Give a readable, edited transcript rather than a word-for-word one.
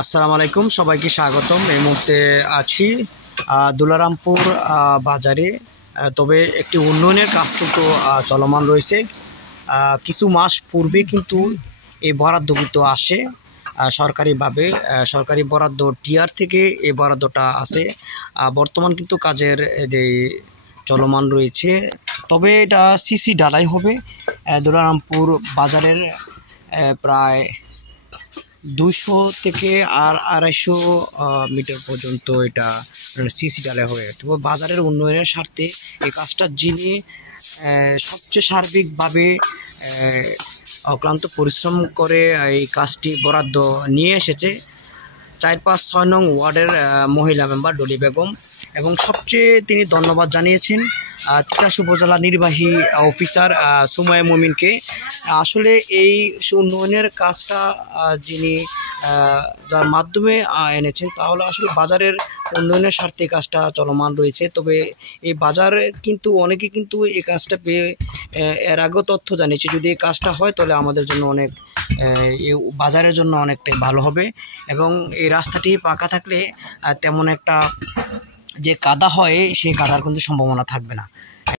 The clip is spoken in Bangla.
আসসালামু আলাইকুম, সবাইকে স্বাগতম। এই মুহূর্তে আছি দুলারামপুর বাজারে। তবে একটি উন্নয়নের কাজ কিন্তু চলমান রয়েছে। কিছু মাস পূর্বে কিন্তু এই বরাদ্দ কিন্তু আসে সরকারিভাবে, সরকারি বরাদ্দ টিআর থেকে এই বরাদ্দটা আসে। বর্তমান কিন্তু কাজের যে চলমান রয়েছে, তবে এটা সিসি ঢালাই হবে। দুলারামপুর বাজারের প্রায় 200 থেকে 250 মিটার পর্যন্ত এটা সিসি ঢালাই হয়ে গেছে। তো বাজারের উন্নয়নের স্বার্থে এই কাজটা যিনি সবচেয়ে সার্বিকভাবে অক্লান্ত পরিশ্রম করে এই কাজটি বরাদ্দ নিয়ে এসেছে 4-5-6 নং ওয়ার্ডের মহিলা মেম্বার ডলি বেগম, এবং সবচেয়ে তিনি ধন্যবাদ জানিয়েছেন তিতাস উপজেলা নির্বাহী অফিসার সুমাইয়া মুমিনকে। আসলে এই উন্নয়নের কাজটা যিনি যার মাধ্যমে এনেছেন, তাহলে আসলে বাজারের উন্নয়নের স্বার্থে কাজটা চলমান রয়েছে। তবে এই বাজারে কিন্তু অনেকে কিন্তু এই কাজটা পেয়ে এর আগেও তথ্য জানিয়েছে, যদি এই কাজটা হয় তাহলে আমাদের জন্য অনেক বাজারের জন্য অনেকটাই ভালো হবে। এবং এই রাস্তাটি পাকা থাকলে তেমন একটা যে কাদা হয় সেই কাদার কিন্তু সম্ভাবনা থাকবে না।